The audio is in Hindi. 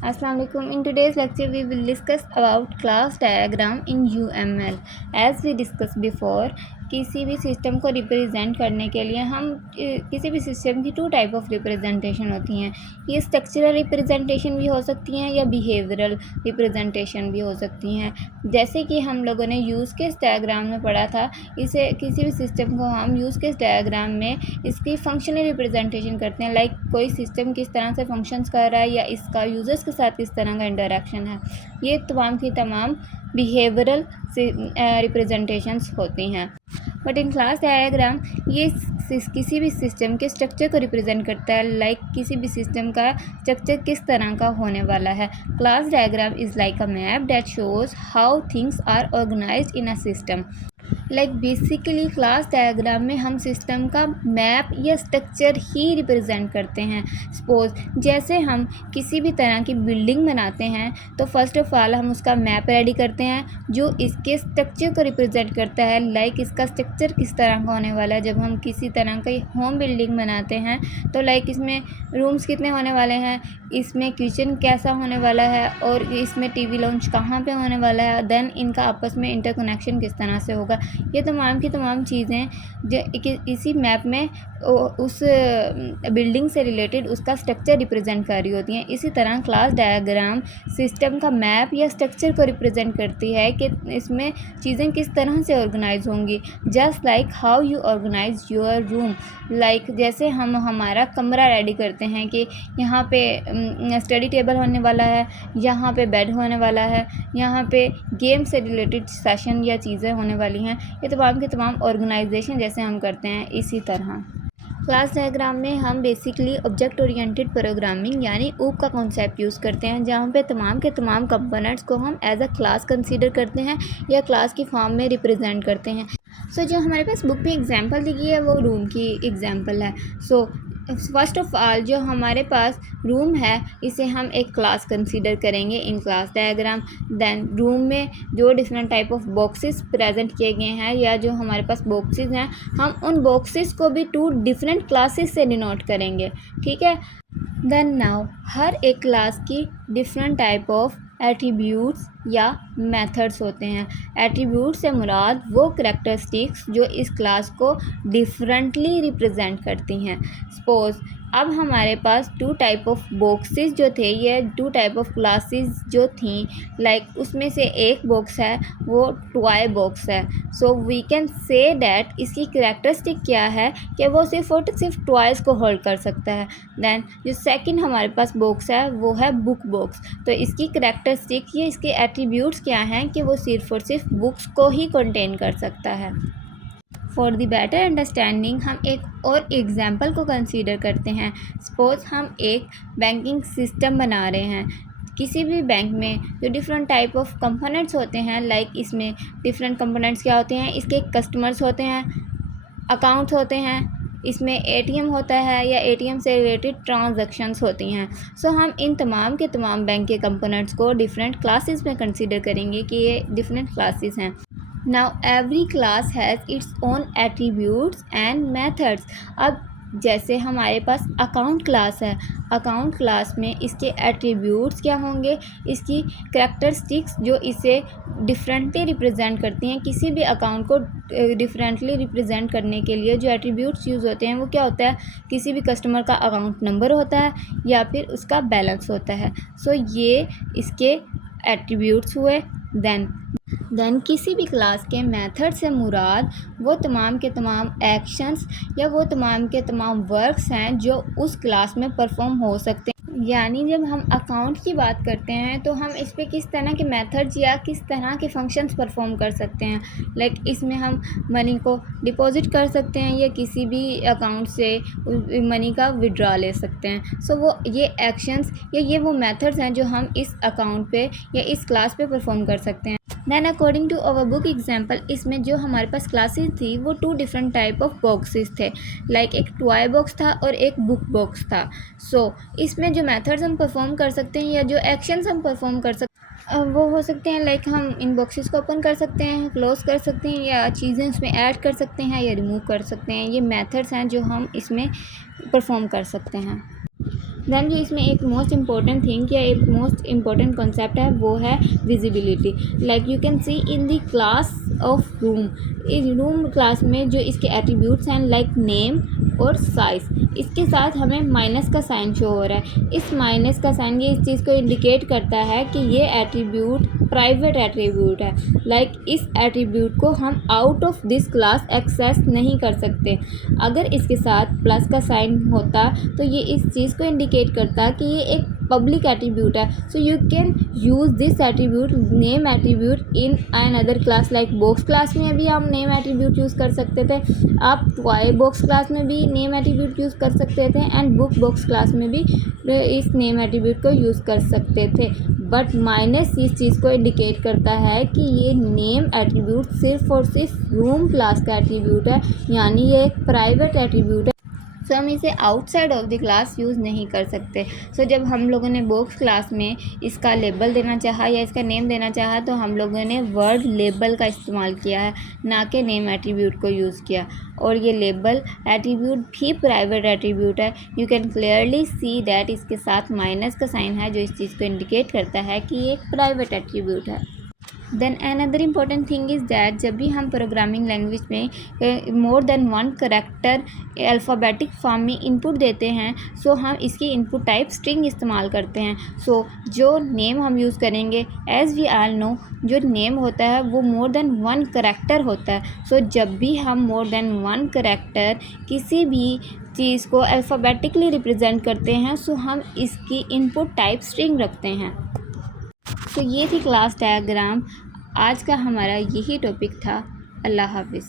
Assalamu alaikum. In today's lecture, we will discuss about class diagram in UML. As we discussed before, किसी भी सिस्टम को रिप्रेजेंट करने के लिए हम किसी भी सिस्टम की 2 टाइप ऑफ रिप्रेजेंटेशन होती हैं। ये स्ट्रक्चरल रिप्रेजेंटेशन भी हो सकती हैं या बिहेवियरल रिप्रेजेंटेशन भी हो सकती हैं। जैसे कि हम लोगों ने यूज़ केस डायग्राम में पढ़ा था, इसे किसी भी सिस्टम को हम यूज़ केस डायग्राम में इसकी फंक्शनल रिप्रेजेंटेशन करते हैं। लाइक कोई सिस्टम किस तरह से फंक्शंस कर रहा है या इसका यूज़र्स के साथ किस तरह का इंटरेक्शन है। ये तमाम की तमाम बिहेवियरल रिप्रेजेंटेशंस होती हैं। बट इन क्लास डायग्राम ये किसी भी सिस्टम के स्ट्रक्चर को रिप्रेजेंट करता है। लाइक किसी भी सिस्टम का स्ट्रक्चर किस तरह का होने वाला है। Class diagram is like a map that shows how things are organized in a system. Like basically class diagram में हम सिस्टम का मैप या स्ट्रक्चर ही रिप्रेजेंट करते हैं। सपोज जैसे हम किसी भी तरह की बिल्डिंग बनाते हैं तो फर्स्ट ऑफ ऑल हम उसका मैप रेडी करते हैं जो इसके स्ट्रक्चर को रिप्रेजेंट करता है। लाइक इसका स्ट्रक्चर किस तरह का होने वाला है। जब हम किसी तरह का होम बिल्डिंग बनाते हैं तो लाइक इसमें रूम्स कितने होने वाले हैं, इसमें किचन कैसा होने वाला है और इसमें टीवी लॉन्च कहाँ पे होने वाला है, देन इनका आपस में इंटरकनेक्शन किस तरह से होगा। ये तमाम की तमाम चीज़ें जो इसी मैप में उस बिल्डिंग से रिलेटेड उसका स्ट्रक्चर रिप्रेजेंट कर रही होती हैं। इसी तरह क्लास डायग्राम सिस्टम का मैप या स्ट्रक्चर को रिप्रेजेंट करती है कि इसमें चीज़ें किस तरह से ऑर्गेनाइज होंगी। Just like how you organize your room. Like जैसे हम हमारा कमरा रेडी करते हैं कि यहाँ पे स्टडी टेबल होने वाला है, यहाँ पे बेड होने वाला है, यहाँ पे गेम से रिलेटेड सेशन या चीज़ें होने वाली हैं। ये तमाम के तमाम ऑर्गेनाइजेशन जैसे हम करते हैं इसी तरह क्लास डायग्राम में हम बेसिकली ऑब्जेक्ट ओरिएंटेड प्रोग्रामिंग यानी OOP का कॉन्सेप्ट यूज़ करते हैं, जहाँ पे तमाम के तमाम कंपोनेंट्स को हम एज अ क्लास कंसीडर करते हैं या क्लास की फॉर्म में रिप्रेजेंट करते हैं। जो हमारे पास बुक में एग्जांपल दी गई है वो रूम की एग्जांपल है। फर्स्ट ऑफ ऑल जो हमारे पास रूम है इसे हम एक क्लास कंसीडर करेंगे in class diagram. Then room में जो different type of boxes present किए गए हैं या जो हमारे पास बॉक्सेस हैं हम उन बॉक्सेस को भी 2 डिफरेंट क्लासेस से डिनोट करेंगे, ठीक है। देन नाउ हर एक क्लास की डिफरेंट टाइप ऑफ एट्रीब्यूट्स या मेथड्स होते हैं। एट्रीब्यूट से मुराद वो करैक्टरिस्टिक्स जो इस क्लास को डिफरेंटली रिप्रेजेंट करती हैं। सपोज अब हमारे पास 2 टाइप ऑफ बॉक्सेस जो थे, ये 2 टाइप ऑफ क्लासेस जो थी, लाइक उसमें से एक बॉक्स है वो टॉय बॉक्स है। So we can say that इसकी करैक्टरिस्टिक क्या है कि वो सिर्फ और सिर्फ टॉयज़ को होल्ड कर सकता है। देन जो सेकंड हमारे पास बॉक्स है वो है बुक बॉक्स। तो इसकी करैक्टरिस्टिक ये इसके एट्रीब्यूट्स क्या हैं कि वो सिर्फ और सिर्फ बुक्स को ही कंटेन कर सकता है। फॉर द बेटर अंडरस्टैंडिंग हम एक और एग्जाम्पल को कंसीडर करते हैं। सपोज हम एक बैंकिंग सिस्टम बना रहे हैं। किसी भी बैंक में जो डिफरेंट टाइप ऑफ कंपोनेंट्स होते हैं, लाइक इसमें डिफरेंट कंपोनेंट्स क्या होते हैं, इसके कस्टमर्स होते हैं, अकाउंट्स होते हैं, इसमें ATM होता है या ATM से रिलेटेड ट्रांजैक्शंस होती हैं। हम इन तमाम के तमाम बैंक के कंपोनेंट्स को डिफरेंट क्लासेस में कंसीडर करेंगे कि ये डिफरेंट क्लासेस हैं। Now every class has its own attributes and methods। अब जैसे हमारे पास अकाउंट क्लास है, अकाउंट क्लास में इसके एट्रीब्यूट्स क्या होंगे, इसकी करैक्टरिस्टिक्स जो इसे डिफरेंटली रिप्रेजेंट करती हैं। किसी भी अकाउंट को डिफरेंटली रिप्रेजेंट करने के लिए जो एट्रीब्यूट्स यूज़ होते हैं वो क्या होता है, किसी भी कस्टमर का अकाउंट नंबर होता है या फिर उसका बैलेंस होता है। ये इसके एट्रीब्यूट्स हुए। देन किसी भी क्लास के मेथड से मुराद वो तमाम के तमाम एक्शंस या वो तमाम के तमाम वर्क्स हैं जो उस क्लास में परफॉर्म हो सकते हैं। यानी जब हम अकाउंट की बात करते हैं तो हम इस पे किस तरह के मेथड्स या किस तरह के फंक्शंस परफॉर्म कर सकते हैं। लाइक इसमें हम मनी को डिपॉजिट कर सकते हैं या किसी भी अकाउंट से मनी का विड्रॉ ले सकते हैं। वो ये एक्शंस या ये वो मेथड्स हैं जो हम इस अकाउंट पे या इस क्लास पे परफॉर्म कर सकते हैं। Then according to our book example इसमें जो हमारे पास क्लासेस थी वो 2 डिफरेंट टाइप ऑफ बॉक्सेस थे। लाइक एक टॉय बॉक्स था और एक बुक बॉक्स था। इसमें जो मेथड्स हम परफॉर्म कर सकते हैं या जो एक्शंस हम परफॉर्म कर सकते हैं वो हो सकते हैं, लाइक हम इन बॉक्सेस को ओपन कर सकते हैं, क्लोज कर सकते हैं या चीज़ें उसमें ऐड कर सकते हैं या रिमूव कर सकते हैं। ये मेथड्स हैं जो हम इसमें परफॉर्म कर सकते हैं। दैन जो इसमें एक मोस्ट इम्पॉर्टेंट थिंग या एक मोस्ट इम्पॉर्टेंट कॉन्सेप्ट है वो है visibility. Like you can see in the class of room, इस रूम क्लास में जो इसके एट्रीब्यूट्स हैं लाइक नेम और साइज़, इसके साथ हमें माइनस का साइन शो हो रहा है। इस माइनस का साइन ये इस चीज़ को इंडिकेट करता है कि ये एट्रीब्यूट प्राइवेट एट्रीब्यूट है। लाइक इस एट्रीब्यूट को हम out of this class access नहीं कर सकते। अगर इसके साथ प्लस का साइन होता तो ये इस चीज़ को इंडिकेट करता कि ये एक पब्लिक एट्रीब्यूट है। So you can use this attribute name attribute in an other class. Like box class में भी हम नेम एट्रीब्यूट यूज़ कर सकते थे, आप टॉय बॉक्स क्लास में भी नेम एट्रीब्यूट यूज़ कर सकते थे, एंड बुक बॉक्स क्लास में भी इस नेम एट्रीब्यूट को यूज़ कर सकते थे। बट माइनस इस चीज़ को इंडिकेट करता है कि ये नेम एट्रीब्यूट सिर्फ और सिर्फ रूम क्लास का एट्रीब्यूट है, यानी ये एक प्राइवेट एट्रीब्यूट है। सो हम इसे outside of the class use नहीं कर सकते। सो जब हम लोगों ने बॉक्स क्लास में इसका लेबल देना चाहा या इसका नेम देना चाहा तो हम लोगों ने वर्ड लेबल का इस्तेमाल किया है, ना कि नेम एट्रीब्यूट को यूज़ किया। और ये लेबल एट्रीब्यूट भी प्राइवेट एट्रीब्यूट है। You can clearly see that इसके साथ माइनस का साइन है जो इस चीज़ को इंडिकेट करता है कि ये एक प्राइवेट एट्रीब्यूट है। Then another important thing is that जब भी हम प्रोग्रामिंग लैंग्वेज में more than one character alphabetic form में इनपुट देते हैं, सो हम इसकी इनपुट टाइप स्ट्रिंग इस्तेमाल करते हैं। सो जो नेम हम यूज़ करेंगे, एज़ वी ऑल नो, जो नेम होता है वो मोर देन वन करैक्टर होता है। सो जब भी हम मोर देन वन करैक्टर किसी भी चीज़ को अल्फ़ाबेटिकली रिप्रेजेंट करते हैं, सो हम इसकी इनपुट टाइप स्ट्रिंग रखते हैं। तो ये थी क्लास डायग्राम। आज का हमारा यही टॉपिक था। अल्लाह हाफ़िज़।